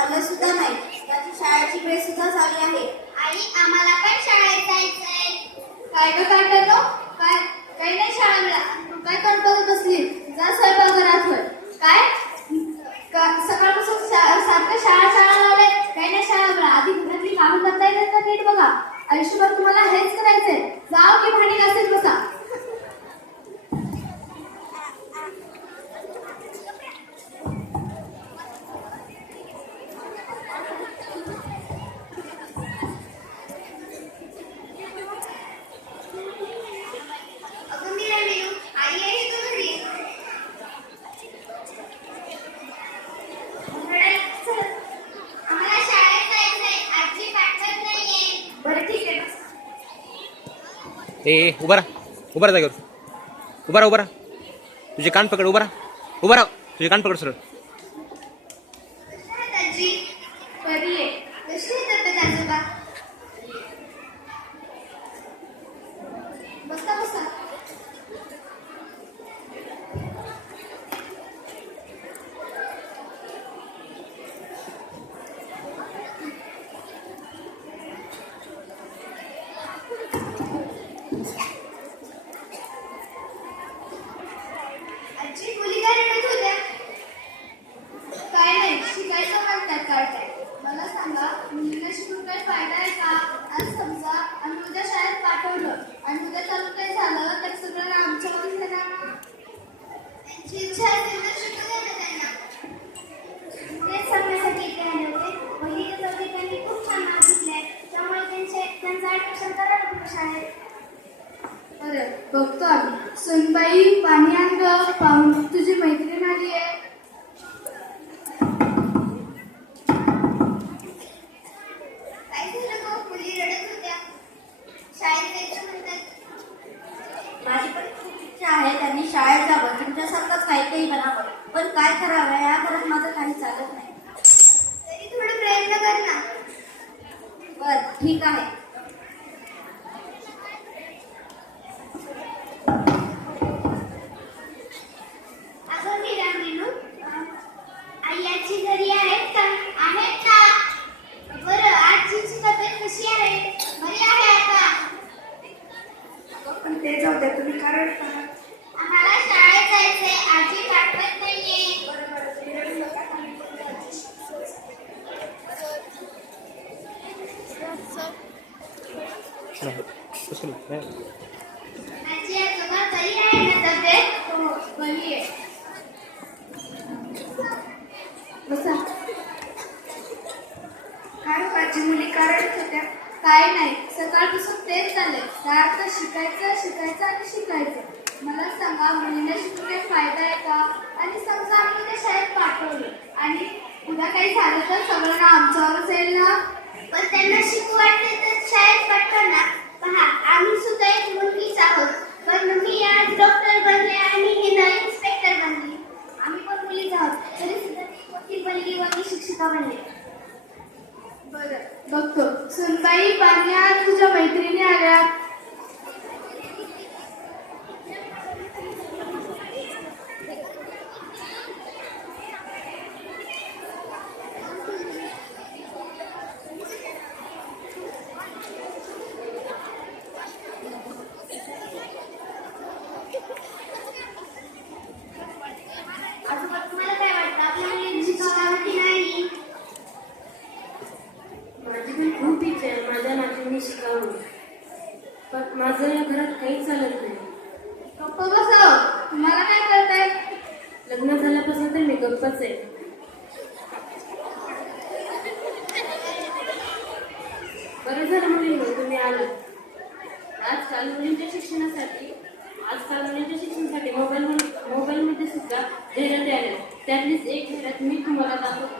खाल्लं सुद्धा नाही. त्याची शाळेची वेळ सुद्धा झाली आहे. आई आम्हाला पण शाळेत जायचंय. काय ग काय करतो काय काही नाही शाळा मिळा तू काय करतो बसली? जा स्वयंपाकघरात होय. काय? सकाळपासून सारखं शाळा शाळा लावले काही नाही शाळा मिळा आधी घरातली कामं करता येतात नीट बघा. आयुष्यभर तुम्हाला हेच करायचंय. जाओ की भांडी असेल बसा अगं मी नाही येऊ आई आहे तू घरी चल. आम्हाला शाळेत जायचंय आजी पाठवत नाहीये बरं ठीक आहे ए उभा राहा. उभा राहा जागेवर. उभा राहा उभा राहा. तुझे कान पकड उभा राहा. उभा राहा. तुझे कान पकड सरळ कशा आहेत आजी बरी आहे कशी आहेत तब्येत आजोबा बसा बसा आजी मुली काय रडत होत्या काय नाही शिकायचं म्हणतात काढताय मला सांगा मुलींना शिकून काही फायदा आहे का आज समजा आम्ही उद्या दाखवलं आणि उद्या चालू काही झालं तर सगळं आमच्यावरच ना त्यांची इच्छा असेल तर शिकू द्या त्यांना तेच सांगण्यासाठी इथे आले होते. पहिली ते चौथी त्यांनी खूप छान नाव घेतलंय. त्यामुळे त्यांचे त्यांचं ऍडमिशन करा बघतो आम्ही. सुनबाई पाणी आण पाहून तुझी मैत्रीण आली आहे काय झालं गं मुली रडत होत्या म्हणतात. माझी पण खूप इच्छा आहे त्यांनी शाळेत जावं. तुमच्यासारखंच काही काही बनावं. पण काय करावं? या घरात माझं काही चालत नाही. तरी थोडं प्रयत्न कर ना. बर ठीक आहे अगं मीरा मीनू आई आजी घरी आहेत का आहेत का बरं आजीची तब्येत कशी आहे बरी आहे आता पण ते जाऊ द्या तुम्ही कारण आम्हाला शाळेत जायचंय आजी पाठवत नाहीये. आजी आजोबा बरी आहे ना तब्येत? हो बरी आहे. बसा. काय माझी मुली कारण होत्या. काय नाही. सकाळपासून तेच चाललंय. तर शिकायचं शिकायचं आणि शिकायचं. मला सांगा मुलींना शिकून काही फायदा आहे का? आणि समजा आम्ही त्या शाळेत पाठवलं. आणि उद्या काही झालं तर सगळं ना आमच्यावरच येईल ना? पण त्यांना शिकू वाटले तर शाळेत पाठवणार. ना पहा आम्ही सुद्धा एक मुलगीच आहोत पण मी आज डॉक्टर बनले आणि ही ना इन्स्पेक्टर बनली आम्ही पण मुलीच आहोत तरी सुद्धा ती वकील बनली व मी शिक्षिका बनले बरं बघतो सुनबाई पाण्या तुझ्या मैत्रिणी आल्या आजोबा तुम्हाला काय वाटतं आपल्या मुलींनी शिकावं की नाही माझी पण खूप इच्छा आहे माझ्या नातींनी शिकावं पण माझं या घरात काही चालत नाही गप्प बसव तुम्हाला काय करताय? लग्न झाल्यापासून तर मी गप्पच आहे. बरं झालं मुलींनो तुम्ही आलो. आजकाल मुलींच्या शिक्षणासाठी आजकाल मुलींच्या शिक्षणासाठी मोबाईल मोबाईलमध्ये सुद्धा धैर्य आल्या त्यातलीच एक धैर्यात मी तुम्हाला दाखवतो.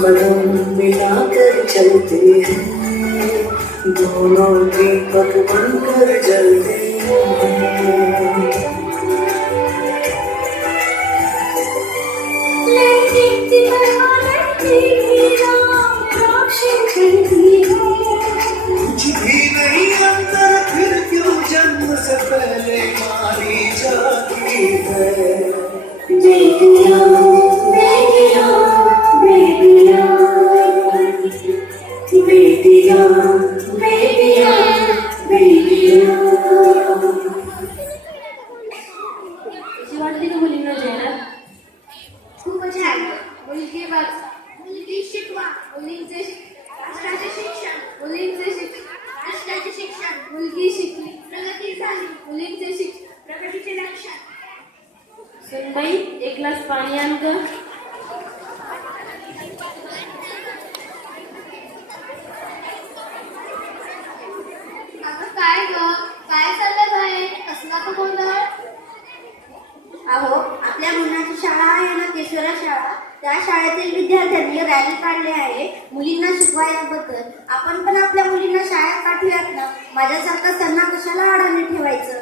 कमरों मिलाकर चलते हैं। दोनों दीपक बनकर जलते हैं। कुछ भी नहीं अंतर फिर क्यों जन्म से पहले? सुनबाई एक ग्लास पाणी आण ग. काय ग? काय चाललं बाहेर कसला तो गोंधळ? अहो आपल्या मुलाची शाळा आहे ना केशवरा शाळा. त्या शाळेतील विद्यार्थ्यांनी रॅली काढली आहे मुलींना शिकवायबद्दल. आपण पण आपल्या मुलींना शाळेत पाठवूयात ना. माझ्यासारखं त्यांना कशाला अडाणी ठेवायचं?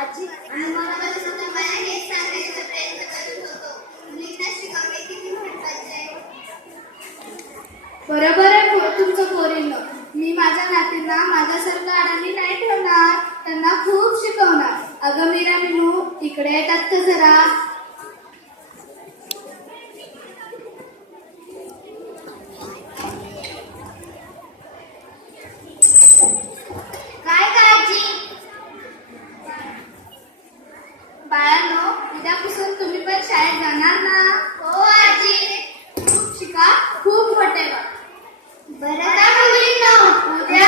आजी आणि मला हेच सांगायचा प्रयत्न करत होतो. मुलींना शिकवणे किती महत्त्वाचे आहे? बरोबर आहे तुमचं पोरीनं. मी माझ्या नातींना माझ्यासारखं अडाणी नाही ठेवणार त्यांना खूप शिकवणार. अगं मीरा मिनू इकडे येतात का जरा? बाळांनो उद्यापासून तुम्ही पण शाळेत जाणार ना? हो आजी. खूप शिका खूप मोठे बरं का मुलींनो उद्या